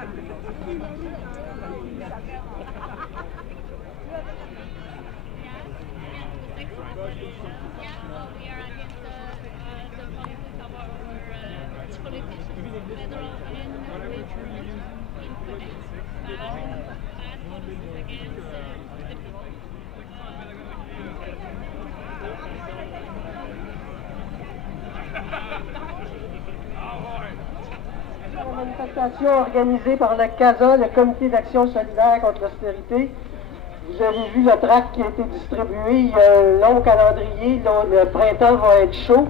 La manifestation organisée par le CASA, le Comité d'action solidaire contre l'austérité. Vous avez vu le tract qui a été distribué. Il y a un long calendrier. Le printemps va être chaud.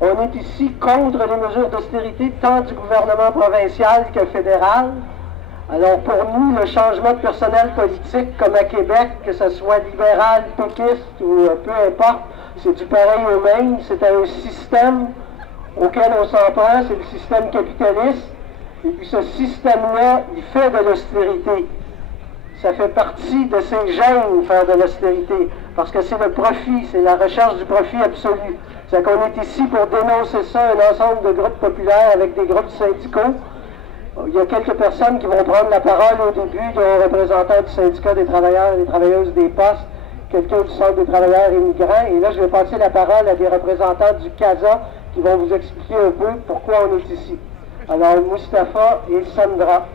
On est ici contre les mesures d'austérité tant du gouvernement provincial que fédéral. Alors pour nous, le changement de personnel politique, comme à Québec, que ce soit libéral, péquiste ou peu importe, c'est du pareil au même. C'est un système auquel on s'en prend, c'est le système capitaliste. Et puis ce système-là, il fait de l'austérité. Ça fait partie de ses gènes, faire de l'austérité, parce que c'est le profit, c'est la recherche du profit absolu. C'est qu'on est ici pour dénoncer ça, un ensemble de groupes populaires avec des groupes syndicaux. Il y a quelques personnes qui vont prendre la parole au début, il y a un représentant du syndicat des travailleurs et des travailleuses des postes, quelqu'un du Centre des travailleurs immigrants, et là je vais passer la parole à des représentants du CASA qui vont vous expliquer un peu pourquoi on est ici. Alors, Mustapha et Sandra.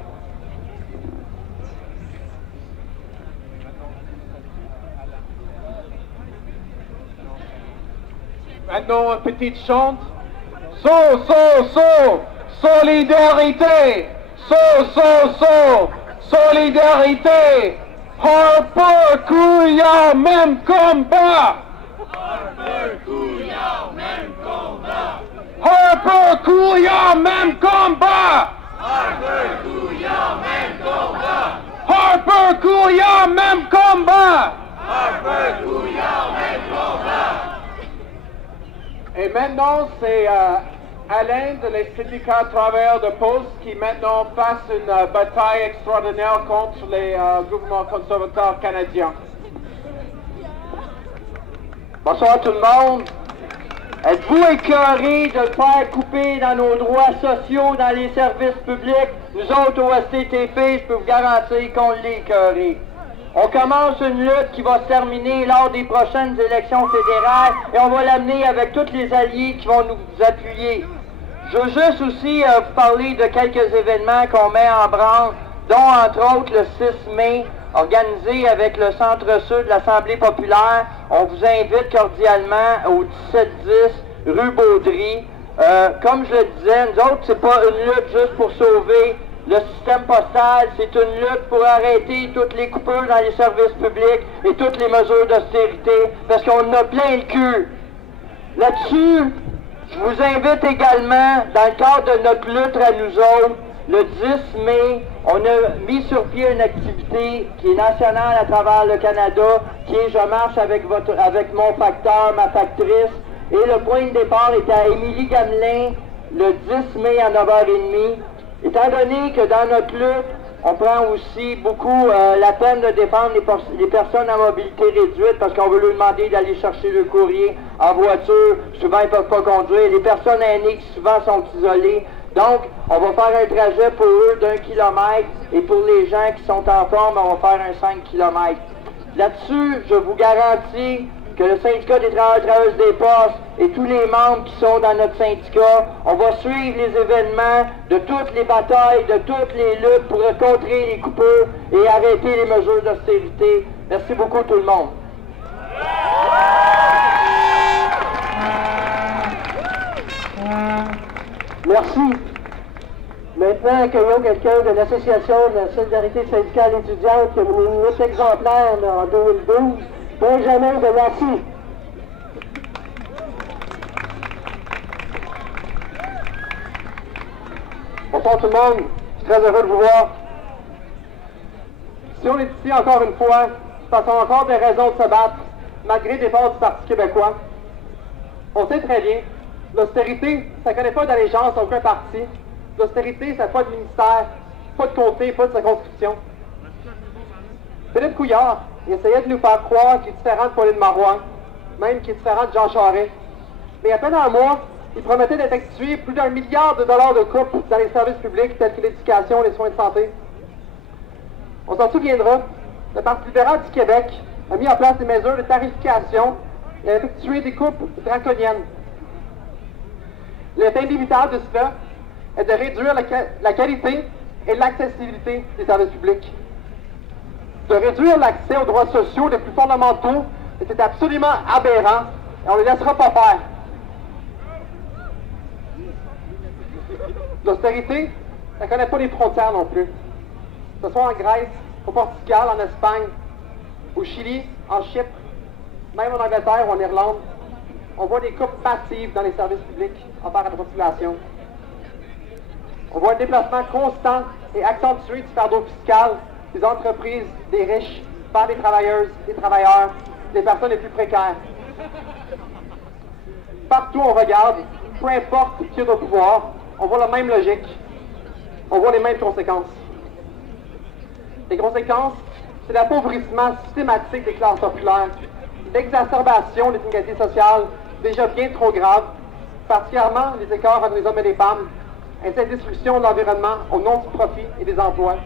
Maintenant, une petite chante. Solidarité! Solidarité! Harper Couillard, même combat! Harper Couillard, même combat! Harper Couillard, même combat! Harper Couillard, même combat! Harper Couillard, même combat! Harper Couillard, même combat! Et maintenant, c'est Alain de les syndicats travailleurs de poste qui maintenant fasse une bataille extraordinaire contre les gouvernements conservateurs canadiens. Bonsoir tout le monde. Êtes-vous écœurés de le faire couper dans nos droits sociaux, dans les services publics? Nous autres au STTP, je peux vous garantir qu'on l'est écœuré. On commence une lutte qui va se terminer lors des prochaines élections fédérales et on va l'amener avec tous les alliés qui vont nous appuyer. Je veux juste aussi vous parler de quelques événements qu'on met en branle, dont entre autres le 6 mai, organisé avec le Centre-Sud de l'Assemblée populaire. On vous invite cordialement au 1710 rue Baudry. Comme je le disais, nous autres, c'est pas une lutte juste pour sauver le système postal, c'est une lutte pour arrêter toutes les coupures dans les services publics et toutes les mesures d'austérité, parce qu'on en a plein le cul. Là-dessus, je vous invite également, dans le cadre de notre lutte à nous autres, le 10 mai, on a mis sur pied une activité qui est nationale à travers le Canada, qui est « Je marche avec mon facteur, ma factrice », et le point de départ est à Émilie Gamelin, le 10 mai à 9h30. Étant donné que dans notre lutte, on prend aussi beaucoup la peine de défendre les personnes à mobilité réduite parce qu'on veut leur demander d'aller chercher le courrier en voiture. Souvent, ils ne peuvent pas conduire. Les personnes aînées qui souvent sont isolées. Donc, on va faire un trajet pour eux d'1 kilomètre et pour les gens qui sont en forme, on va faire un 5 kilomètres. Là-dessus, je vous garantis que le syndicat des travailleurs et travailleuses des postes et tous les membres qui sont dans notre syndicat, on va suivre les événements de toutes les batailles, de toutes les luttes pour contrer les coupures et arrêter les mesures d'austérité. Merci beaucoup tout le monde. Merci. Maintenant, accueillons quelqu'un de l'Association de la solidarité syndicale étudiante qui a mené une lutte exemplaire là, en 2012, Benjamin de Lassy. Bonsoir tout le monde, je suis très heureux de vous voir. Si on est ici encore une fois, c'est parce qu'on a encore des raisons de se battre, malgré des forces du Parti québécois. On sait très bien, l'austérité, ça ne connaît pas d'allégeance à aucun parti. L'austérité, ça n'a pas de ministère, pas de comté, pas de circonscription. Philippe Couillard, il essayait de nous faire croire qu'il est différent de Pauline Marois, même qu'il est différent de Jean Charest. Mais il y a peine un mois, il promettait d'effectuer plus d'1 milliard de dollars de coupes dans les services publics tels que l'éducation et les soins de santé. On s'en souviendra, le Parti libéral du Québec a mis en place des mesures de tarification et a effectué des coupes draconiennes. L'effet inévitable de cela est de réduire la qualité et l'accessibilité des services publics. De réduire l'accès aux droits sociaux les plus fondamentaux, c'est absolument aberrant et on ne les laissera pas faire. L'austérité, ça ne connaît pas les frontières non plus. Que ce soit en Grèce, au Portugal, en Espagne, au Chili, en Chypre, même en Angleterre ou en Irlande, on voit des coupes massives dans les services publics envers la population. On voit un déplacement constant et accentué du fardeau fiscal des entreprises, des riches, par des travailleuses, des travailleurs, des personnes les plus précaires. Partout où on regarde, peu importe qui est au pouvoir, on voit la même logique, on voit les mêmes conséquences. Les conséquences, c'est l'appauvrissement systématique des classes populaires, l'exacerbation des inégalités sociales déjà bien trop graves, particulièrement les écarts entre les hommes et les femmes, et cette destruction de l'environnement au nom du profit et des emplois.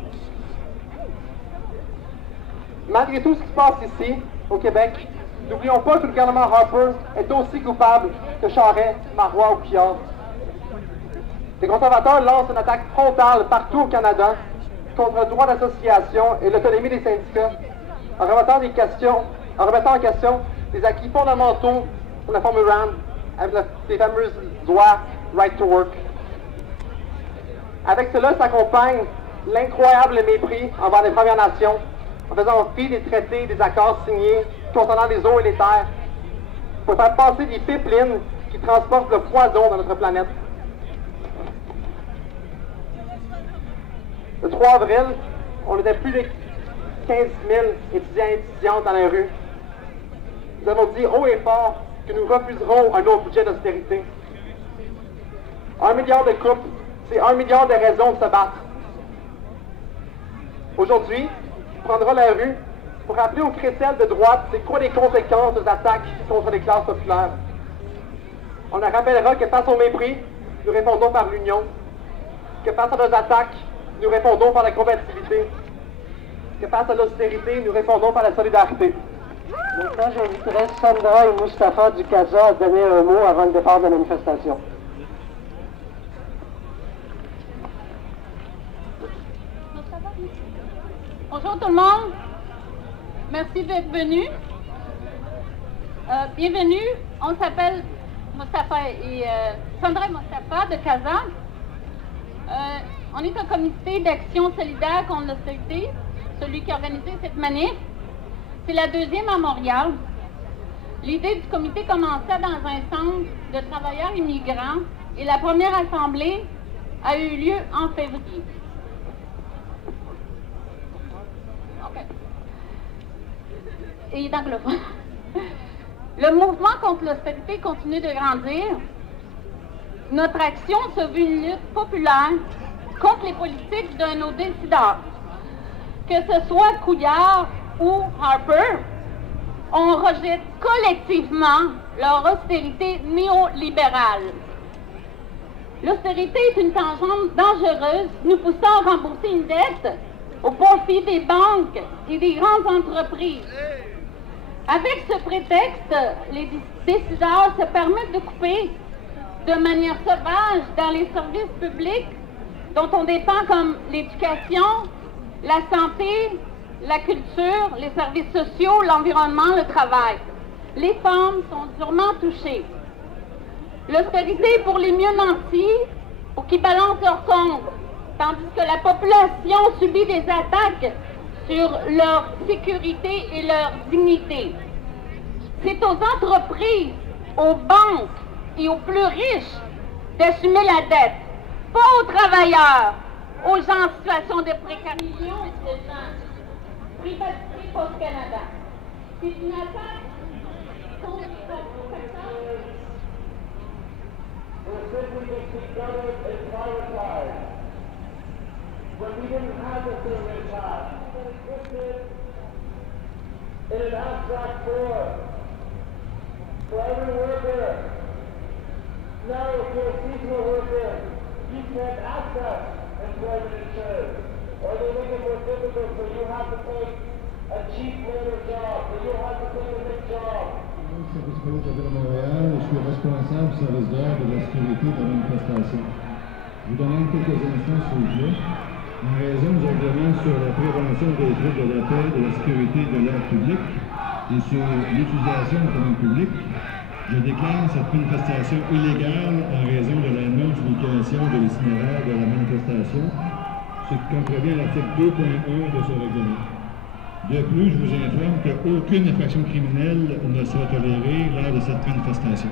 Malgré tout ce qui se passe ici, au Québec, n'oublions pas que le gouvernement Harper est aussi coupable que Charest, Marois ou Couillard. Les conservateurs lancent une attaque frontale partout au Canada contre le droit d'association et l'autonomie des syndicats, en remettant en question les acquis fondamentaux de la formule RAND avec les fameuses lois Right to Work. Avec cela s'accompagne l'incroyable mépris envers les Premières Nations, en faisant fi des traités et des accords signés concernant les eaux et les terres, pour faire passer des pipelines qui transportent le poison dans notre planète. Le 3 avril, on était plus de 15 000 étudiants et étudiantes dans la rue. Nous avons dit haut et fort que nous refuserons un autre budget d'austérité. 1 milliard de coupes, c'est 1 milliard de raisons de se battre. Aujourd'hui, on prendra la rue pour rappeler aux chrétiens de droite c'est quoi les conséquences des attaques contre les classes populaires. On leur rappellera que face au mépris, nous répondons par l'union, que face à nos attaques, nous répondons par la compatibilité, que face à l'austérité, nous répondons par la solidarité. Maintenant, j'inviterai Sandra et Mustapha du CASA à donner un mot avant le départ de la manifestation. Bonjour tout le monde. Merci d'être venus. Bienvenue. On s'appelle Mustapha et Sandra et Mustapha de CASA. On est un comité d'action solidaire contre l'austérité, celui qui a organisé cette manif. C'est la deuxième à Montréal. L'idée du comité commençait dans un centre de travailleurs immigrants et la première assemblée a eu lieu en février. Okay. Et il est anglophone. Le mouvement contre l'austérité continue de grandir. Notre action se veut une lutte populaire contre les politiques de nos décideurs. Que ce soit Couillard ou Harper, on rejette collectivement leur austérité néolibérale. L'austérité est une tangente dangereuse nous poussant à rembourser une dette au profit des banques et des grandes entreprises. Avec ce prétexte, les décideurs se permettent de couper de manière sauvage dans les services publics dont on dépend comme l'éducation, la santé, la culture, les services sociaux, l'environnement, le travail. Les femmes sont durement touchées. L'austérité pour les mieux nantis ou qui balancent leurs comptes, tandis que la population subit des attaques sur leur sécurité et leur dignité. C'est aux entreprises, aux banques et aux plus riches d'assumer la dette, pas aux travailleurs, aux gens en situation de précarité et de gens privatisés au Canada. C'est une attaque contre les facteurs. When we didn't have the survey class, it existed in an abstract form for every worker, Now, if you're a seasonal worker, you can't access employment insurance. Or they make it more difficult, so you have to take a cheap labor job, or you have to take a big job. Service public de Montréal, je suis responsable du service d'heure de la sécurité de la manifestation. Je vous demande quelques instants, s'il vous plaît. En raison du règlement sur la prévention des troubles de la paix, de la sécurité de l'air public et sur l'utilisation du domaine public, je déclare cette manifestation illégale en raison de la non-publication de l'itinéraire de la manifestation, ce qui contrevient à l'article 2.1 de ce règlement. De plus, je vous informe qu'aucune infraction criminelle ne sera tolérée lors de cette manifestation.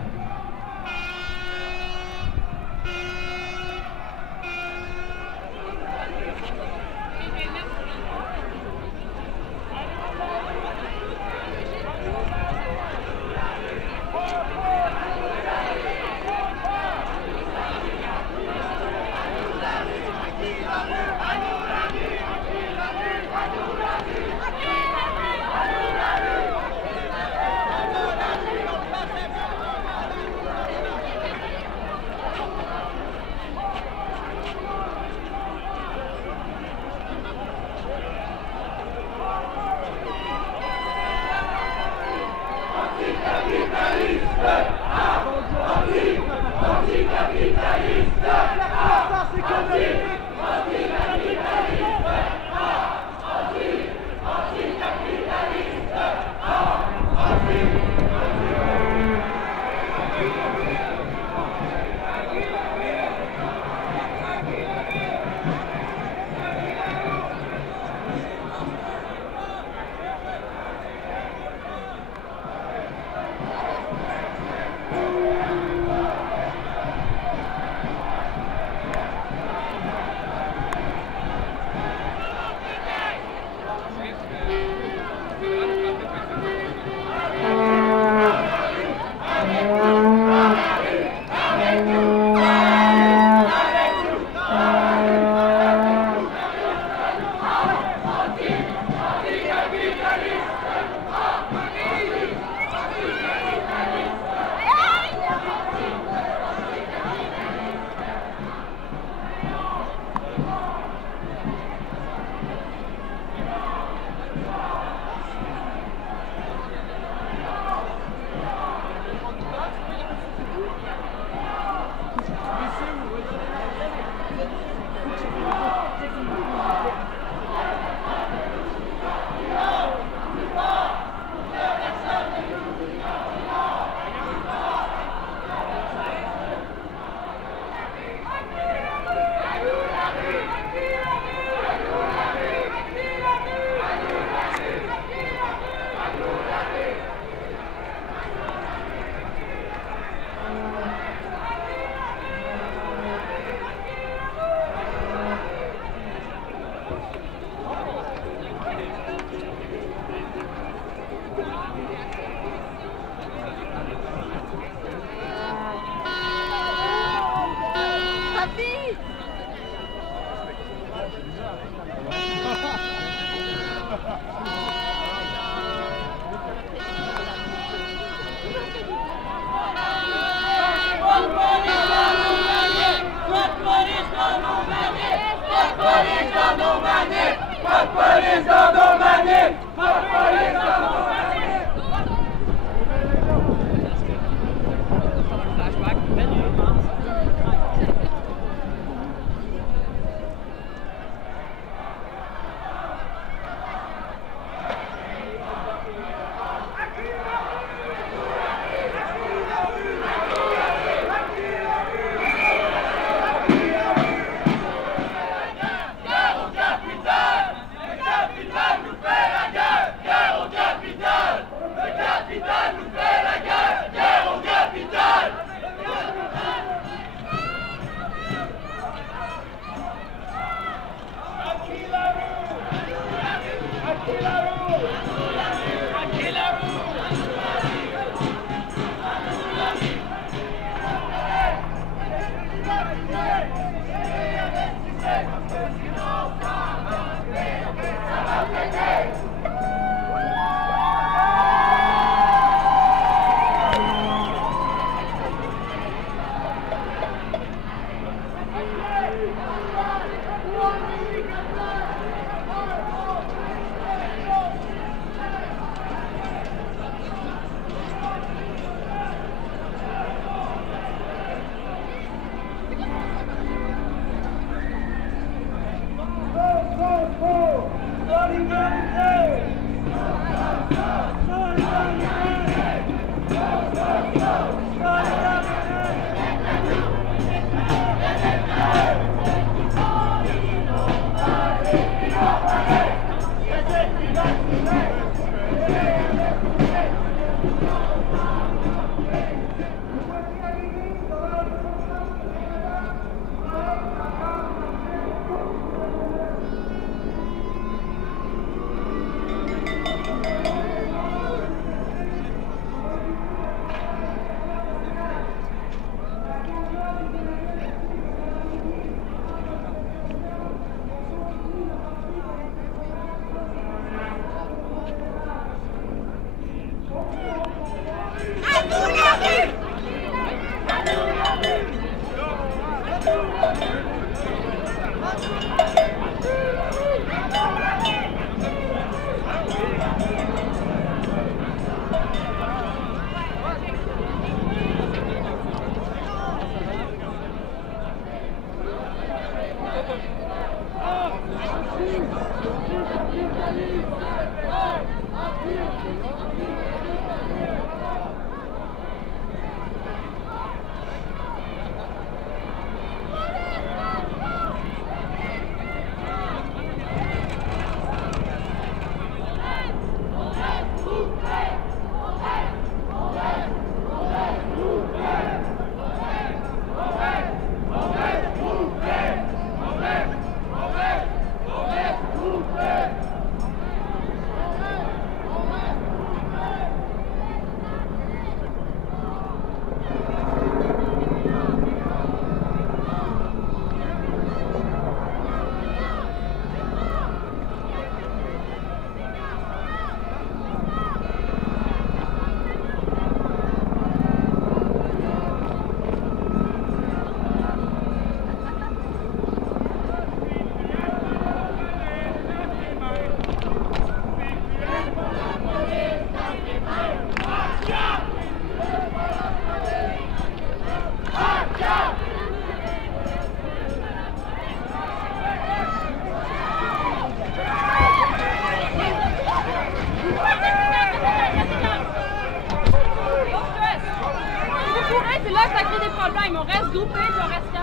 souper, je reste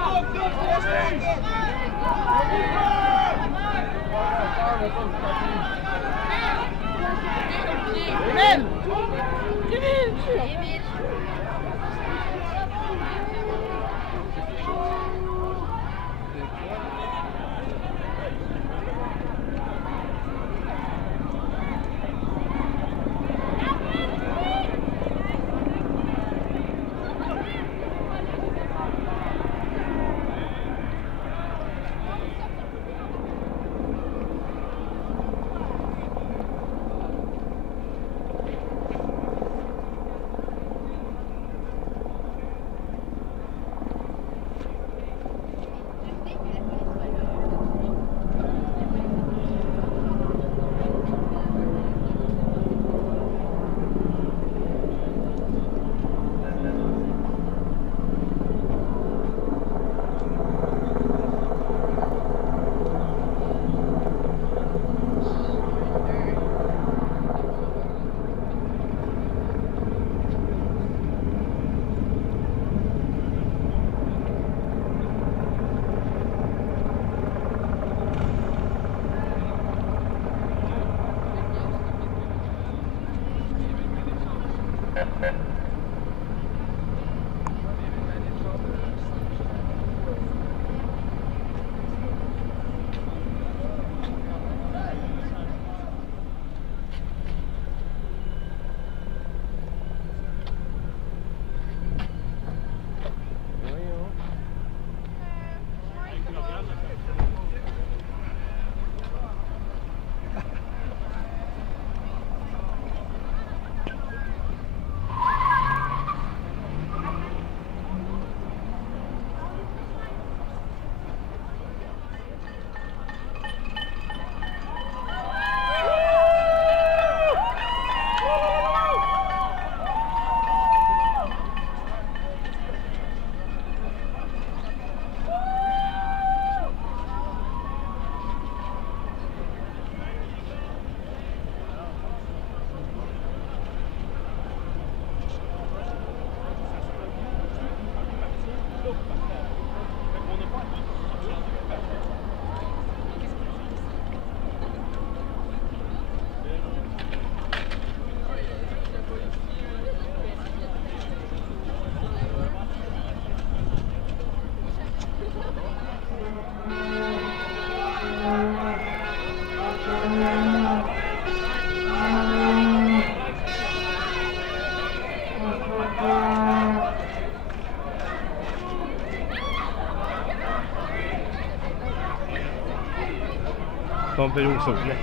Ton vélo, s'il vous plaît.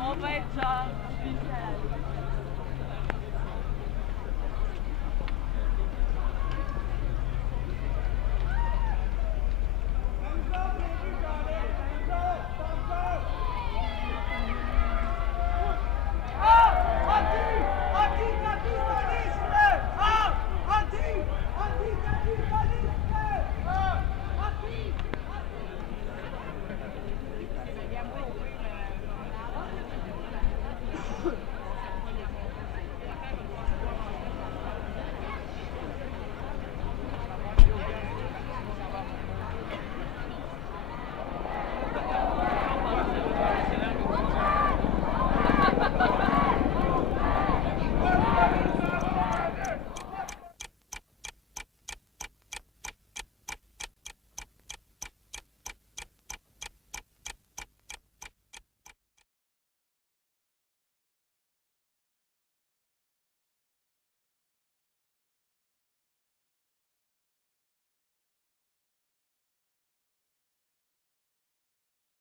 On va être genre spécial.